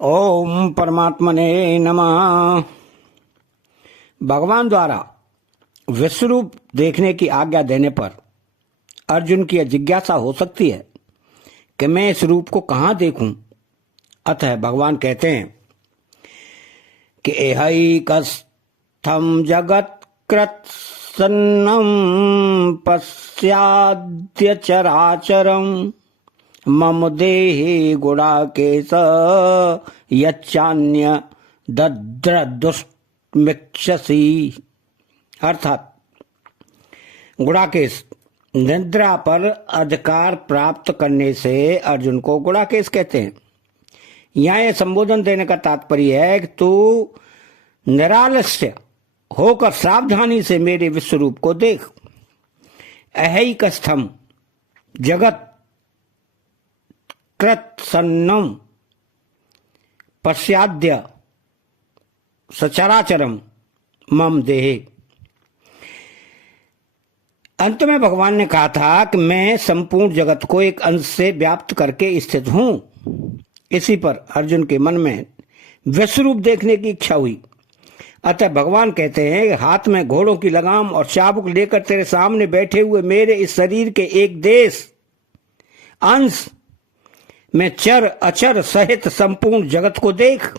ओम परमात्मने नमः। भगवान द्वारा विश्वरूप देखने की आज्ञा देने पर अर्जुन की जिज्ञासा हो सकती है कि मैं इस रूप को कहाँ देखूं। अतः भगवान कहते हैं कि एहैकस्थं जगत्कृत्सन्नं पश्याद्य चराचरम् मम देहे गुडाकेश यच्चान्य दद्रदुष्मिक्षसी। अर्थात गुडाकेश, निद्रा पर अधिकार प्राप्त करने से अर्जुन को गुडाकेश कहते हैं। यहाँ यह संबोधन देने का तात्पर्य है कि तू निरालस्य होकर सावधानी से मेरे विश्वरूप को देख। अहैकस्थम जगत कृत्सन्नम पश्याद्य सचराचरम मम देहे। अंत में भगवान ने कहा था कि मैं संपूर्ण जगत को एक अंश से व्याप्त करके स्थित हूं। इसी पर अर्जुन के मन में विश्वरूप देखने की इच्छा हुई। अतः भगवान कहते हैं, हाथ में घोड़ों की लगाम और चाबुक लेकर तेरे सामने बैठे हुए मेरे इस शरीर के एक देश अंश में चर अचर सहित संपूर्ण जगत को देख।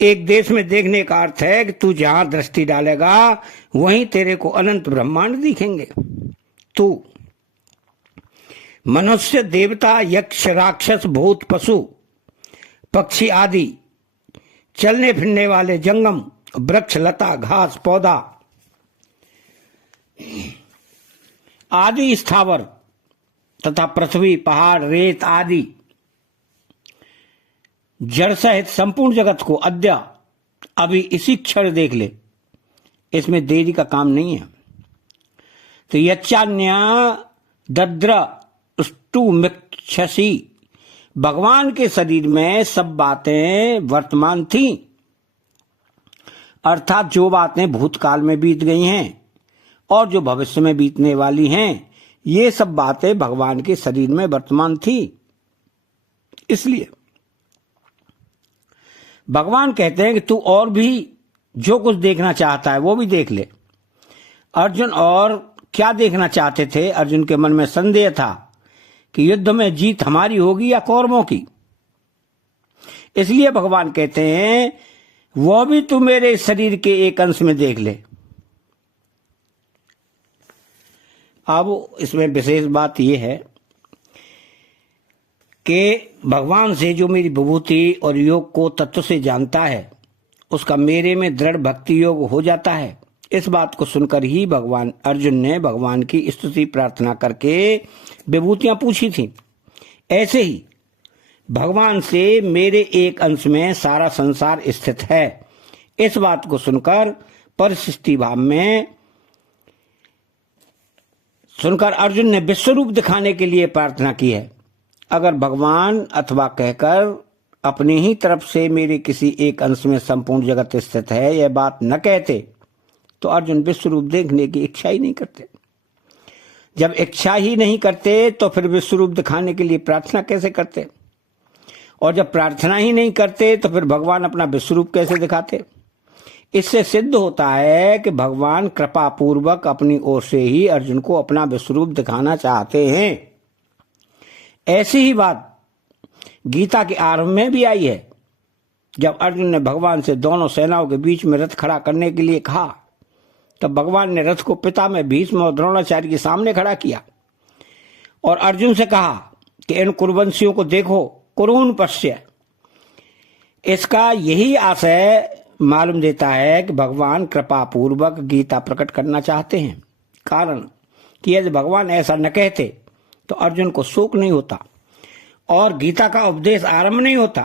एक देश में देखने का अर्थ है कि तू जहां दृष्टि डालेगा वहीं तेरे को अनंत ब्रह्मांड दिखेंगे। तू मनुष्य, देवता, यक्ष, राक्षस, भूत, पशु, पक्षी आदि चलने फिरने वाले जंगम, वृक्ष, लता, घास, पौधा आदि स्थावर तथा पृथ्वी, पहाड़, रेत आदि जड़ सहित संपूर्ण जगत को अद्य अभी इसी क्षण देख ले। इसमें देरी का काम नहीं है। तो यच्चान्य दद्र ष्टुमिक्षसी, भगवान के शरीर में सब बातें वर्तमान थी, अर्थात जो बातें भूतकाल में बीत गई हैं और जो भविष्य में बीतने वाली हैं, ये सब बातें भगवान के शरीर में वर्तमान थी। इसलिए भगवान कहते हैं कि तू और भी जो कुछ देखना चाहता है वो भी देख ले। अर्जुन और क्या देखना चाहते थे? अर्जुन के मन में संदेह था कि युद्ध में जीत हमारी होगी या कौरवों की। इसलिए भगवान कहते हैं वो भी तू मेरे शरीर के एक अंश में देख ले। अब इसमें विशेष बात यह है कि भगवान से जो मेरी विभूति और योग को तत्व से जानता है उसका मेरे में दृढ़ भक्ति योग हो जाता है। इस बात को सुनकर ही भगवान अर्जुन ने भगवान की स्तुति प्रार्थना करके विभूतियां पूछी थी। ऐसे ही भगवान से मेरे एक अंश में सारा संसार स्थित है। इस बात को सुनकर परिस्थिति भाव में अर्जुन ने विश्वरूप दिखाने के लिए प्रार्थना की है। अगर भगवान अथवा कहकर अपनी ही तरफ से मेरे किसी एक अंश में संपूर्ण जगत स्थित है यह बात न कहते तो अर्जुन विश्वरूप देखने की इच्छा ही नहीं करते। जब इच्छा ही नहीं करते तो फिर विश्वरूप दिखाने के लिए प्रार्थना कैसे करते? और जब प्रार्थना ही नहीं करते तो फिर भगवान अपना विश्वरूप कैसे दिखाते? इससे सिद्ध होता है कि भगवान कृपा पूर्वक अपनी ओर से ही अर्जुन को अपना विश्वरूप दिखाना चाहते हैं। ऐसी ही बात गीता के आरंभ में भी आई है। जब अर्जुन ने भगवान से दोनों सेनाओं के बीच में रथ खड़ा करने के लिए कहा तब भगवान ने रथ को पिता में भीष्म और द्रोणाचार्य के सामने खड़ा किया और अर्जुन से कहा कि इन कुरुवंशियों को देखो, कुरून् पश्य। इसका यही आशय मालूम देता है कि भगवान कृपा पूर्वक गीता प्रकट करना चाहते हैं। कारण कि यदि भगवान ऐसा न कहते तो अर्जुन को शोक नहीं होता और गीता का उपदेश आरंभ नहीं होता।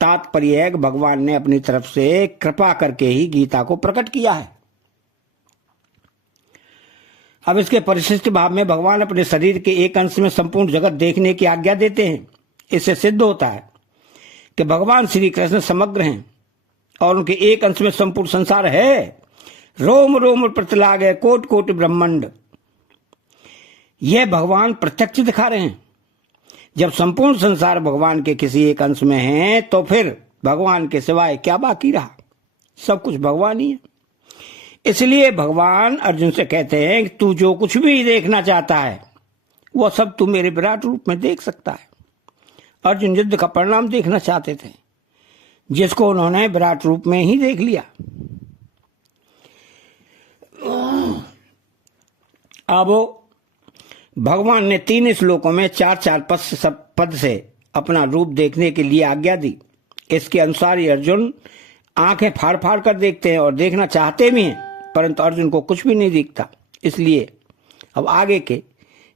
तात्पर्य है कि भगवान ने अपनी तरफ से कृपा करके ही गीता को प्रकट किया है। अब इसके परिशिष्ट भाव में भगवान अपने शरीर के एक अंश में संपूर्ण जगत देखने की आज्ञा देते हैं। इससे सिद्ध होता है कि भगवान श्री कृष्ण समग्र हैं और उनके एक अंश में संपूर्ण संसार है। रोम रोम प्रतिलागे कोट कोट ब्रह्मांड, यह भगवान प्रत्यक्ष दिखा रहे हैं। जब संपूर्ण संसार भगवान के किसी एक अंश में है तो फिर भगवान के सिवाय क्या बाकी रहा? सब कुछ भगवान ही है। इसलिए भगवान अर्जुन से कहते हैं कि तू जो कुछ भी देखना चाहता है वह सब तू मेरे विराट रूप में देख सकता है। अर्जुन युद्ध का परिणाम देखना चाहते थे, जिसको उन्होंने विराट रूप में ही देख लिया। अब भगवान ने 3 श्लोकों में 4-4 पद से अपना रूप देखने के लिए आज्ञा दी। इसके अनुसार ही अर्जुन आंखें फाड़ फाड़ कर देखते हैं और देखना चाहते भी हैं, परंतु अर्जुन को कुछ भी नहीं दिखता। इसलिए अब आगे के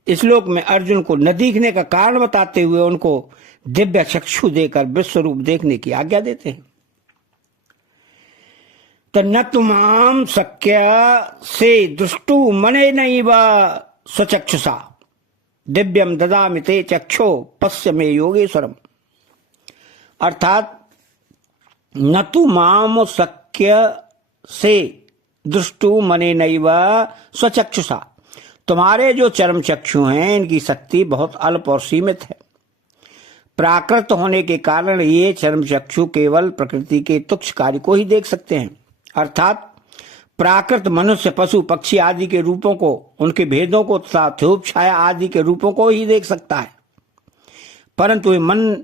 श्लोक में अर्जुन को न दिखने का कारण बताते हुए उनको दिव्य चक्षु देकर विश्व रूप देखने की आज्ञा देते हैं। तो न तुमाम शक्य से दृष्टु मने नैव स्वचक्षुषा दिव्यम ददामि ते चक्षो पश्य मे योगेश्वरम। अर्थात न तु माम शक्य से दृष्टु मने नैव स्वचक्षुषा, तुम्हारे जो चरम चक्षु हैं इनकी शक्ति बहुत अल्प और सीमित है। प्राकृत होने के कारण ये चरम चक्षु केवल प्रकृति के तुच्छ कार्य को ही देख सकते हैं, अर्थात प्राकृत मनुष्य पशु पक्षी आदि के रूपों को, उनके भेदों को तथा धूप छाया आदि के रूपों को ही देख सकता है, परंतु वे मन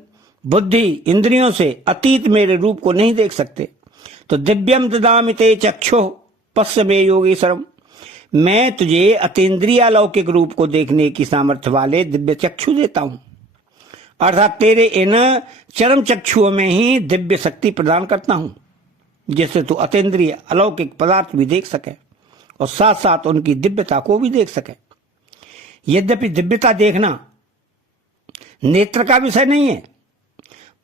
बुद्धि इंद्रियों से अतीत मेरे रूप को नहीं देख सकते। तो दिव्यम ददामि ते चक्षु पश्य मे योगेश्वरम, मैं तुझे अतीन्द्रिय अलौकिक रूप को देखने की सामर्थ्य वाले दिव्य चक्षु देता हूं, अर्थात तेरे इन चरम चक्षुओं में ही दिव्य शक्ति प्रदान करता हूं, जिससे तू अतीन्द्रिय अलौकिक पदार्थ भी देख सके और साथ साथ उनकी दिव्यता को भी देख सके। यद्यपि दिव्यता देखना नेत्र का विषय नहीं है,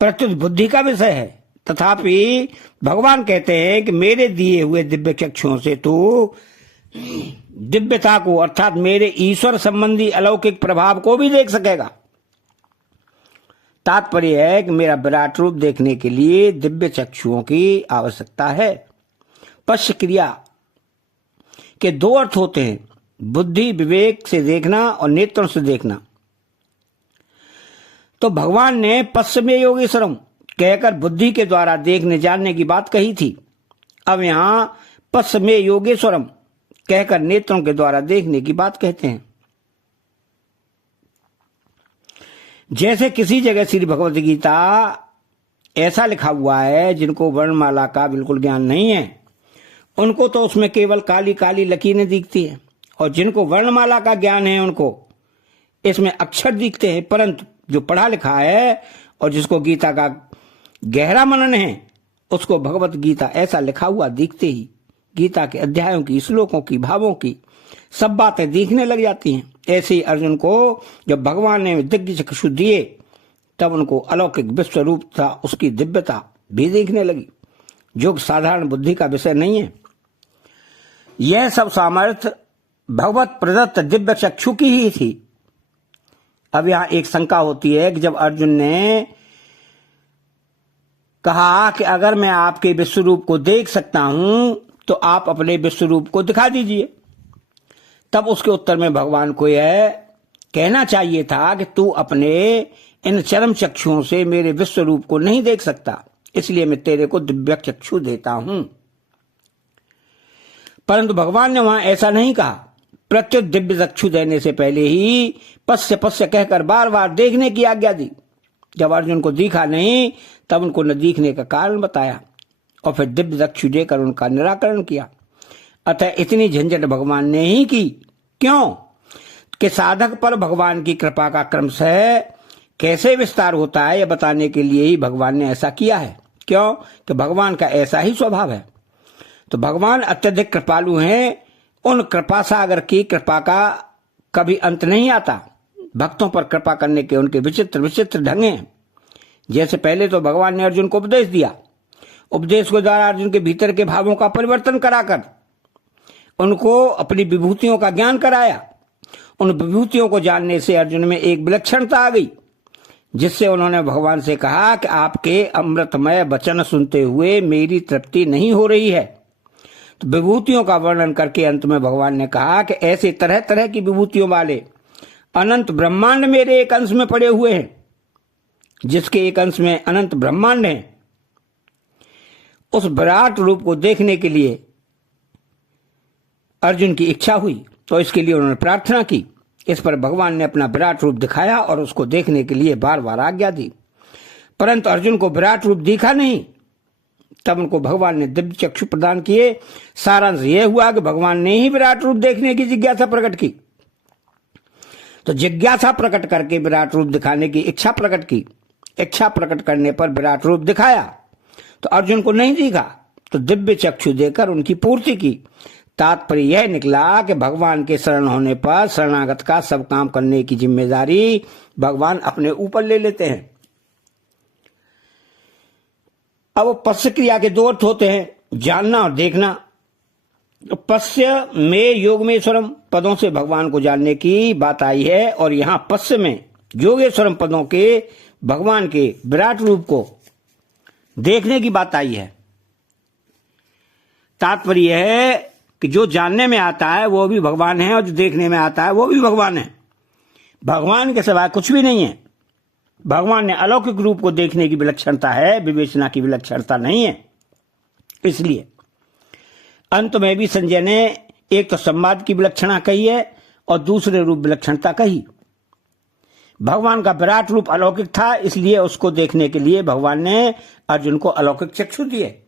प्रत्युत बुद्धि का विषय है, तथापि भगवान कहते हैं कि मेरे दिए हुए दिव्य चक्षुओं से तू दिव्यता को अर्थात मेरे ईश्वर संबंधी अलौकिक प्रभाव को भी देख सकेगा। तात्पर्य है कि मेरा विराट रूप देखने के लिए दिव्य चक्षुओं की आवश्यकता है। पश्य क्रिया के 2 अर्थ होते हैं, बुद्धि विवेक से देखना और नेत्रों से देखना। तो भगवान ने पश्य मे योगेश्वरम कहकर बुद्धि के द्वारा देखने जानने की बात कही थी। अब यहां पश्य मे योगेश्वरम कहकर नेत्रों के द्वारा देखने की बात कहते हैं। जैसे किसी जगह श्री भगवत गीता ऐसा लिखा हुआ है, जिनको वर्णमाला का बिल्कुल ज्ञान नहीं है उनको तो उसमें केवल काली काली लकीरें दिखती हैं, और जिनको वर्णमाला का ज्ञान है उनको इसमें अक्षर दिखते हैं, परंतु जो पढ़ा लिखा है और जिसको गीता का गहरा मनन है उसको भगवत गीता ऐसा लिखा हुआ दिखते ही गीता के अध्यायों की, श्लोकों की, भावों की सब बातें दिखने लग जाती हैं। ऐसे ही अर्जुन को जब भगवान ने दिव्य चक्षु दिए तब उनको अलौकिक विश्व रूप था उसकी दिव्यता भी देखने लगी, जो साधारण बुद्धि का विषय नहीं है। यह सब सामर्थ्य भगवत प्रदत्त दिव्य चक्षु की ही थी। अब यहां एक शंका होती है कि जब अर्जुन ने कहा कि अगर मैं आपके विश्व रूप को देख सकता हूं तो आप अपने विश्व रूप को दिखा दीजिए, तब उसके उत्तर में भगवान को यह कहना चाहिए था कि तू अपने इन चरम चक्षुओं से मेरे विश्व रूप को नहीं देख सकता, इसलिए मैं तेरे को दिव्य चक्षु देता हूं। परंतु भगवान ने वहां ऐसा नहीं कहा। प्रत्युत दिव्य चक्षु देने से पहले ही पश्य पश्य कहकर बार बार देखने की आज्ञा दी। जब अर्जुन को दिखा नहीं तब उनको न दिखने का कारण बताया और फिर दिव्य चक्षु देकर उनका निराकरण किया। अतः इतनी झंझट भगवान ने ही की। क्यों? कि साधक पर भगवान की कृपा का क्रमशः कैसे विस्तार होता है यह बताने के लिए ही भगवान ने ऐसा किया है। क्यों? कि भगवान का ऐसा ही स्वभाव है। तो भगवान अत्यधिक कृपालु हैं। उन कृपा सागर की कृपा का कभी अंत नहीं आता। भक्तों पर कृपा करने के उनके विचित्र विचित्र ढंग हैं। जैसे पहले तो भगवान ने अर्जुन को उपदेश दिया, उपदेश के द्वारा अर्जुन के भीतर के भावों का परिवर्तन कराकर उनको अपनी विभूतियों का ज्ञान कराया। उन विभूतियों को जानने से अर्जुन में एक विलक्षणता आ गई, जिससे उन्होंने भगवान से कहा कि आपके अमृतमय वचन सुनते हुए मेरी तृप्ति नहीं हो रही है। तो विभूतियों का वर्णन करके अंत में भगवान ने कहा कि ऐसे तरह तरह की विभूतियों वाले अनंत ब्रह्मांड मेरे एक अंश में पड़े हुए हैं, जिसके एक अंश में अनंत ब्रह्मांड है, उस विराट रूप को देखने के लिए अर्जुन की इच्छा हुई, तो इसके लिए उन्होंने प्रार्थना की। इस पर भगवान ने अपना विराट रूप दिखाया और उसको देखने के लिए बार बार आज्ञा दी, परंतु अर्जुन को विराट रूप दिखा नहीं। तब उनको भगवान ने दिव्य चक्षु प्रदान किए। सारांश यह हुआ कि भगवान ने ही विराट रूप देखने की जिज्ञासा प्रकट की। तो जिज्ञासा प्रकट करके विराट रूप दिखाने की इच्छा प्रकट की। इच्छा प्रकट करने पर विराट रूप दिखाया, तो अर्जुन को नहीं दिखा, तो दिव्य चक्षु देकर उनकी पूर्ति की। तात्पर्य यह निकला कि भगवान के शरण होने पर शरणागत का सब काम करने की जिम्मेदारी भगवान अपने ऊपर ले लेते हैं। अब पश्य क्रिया के दो अर्थ होते हैं, जानना और देखना। तो पश्य में योगमेश्वरम पदों से भगवान को जानने की बात आई है, और यहां पश्य में योगेश्वरम पदों के भगवान के विराट रूप को देखने की बात आई है। तात्पर्य यह है कि जो जानने में आता है वो भी भगवान है, और जो देखने में आता है वो भी भगवान है। भगवान के सिवाय कुछ भी नहीं है। भगवान ने अलौकिक रूप को देखने की विलक्षणता है, विवेचना की विलक्षणता नहीं है। इसलिए अंत में भी संजय ने एक तो संवाद की विलक्षणता कही है और दूसरे रूप विलक्षणता कही। भगवान का विराट रूप अलौकिक था, इसलिए उसको देखने के लिए भगवान ने अर्जुन को अलौकिक चक्षु दिए।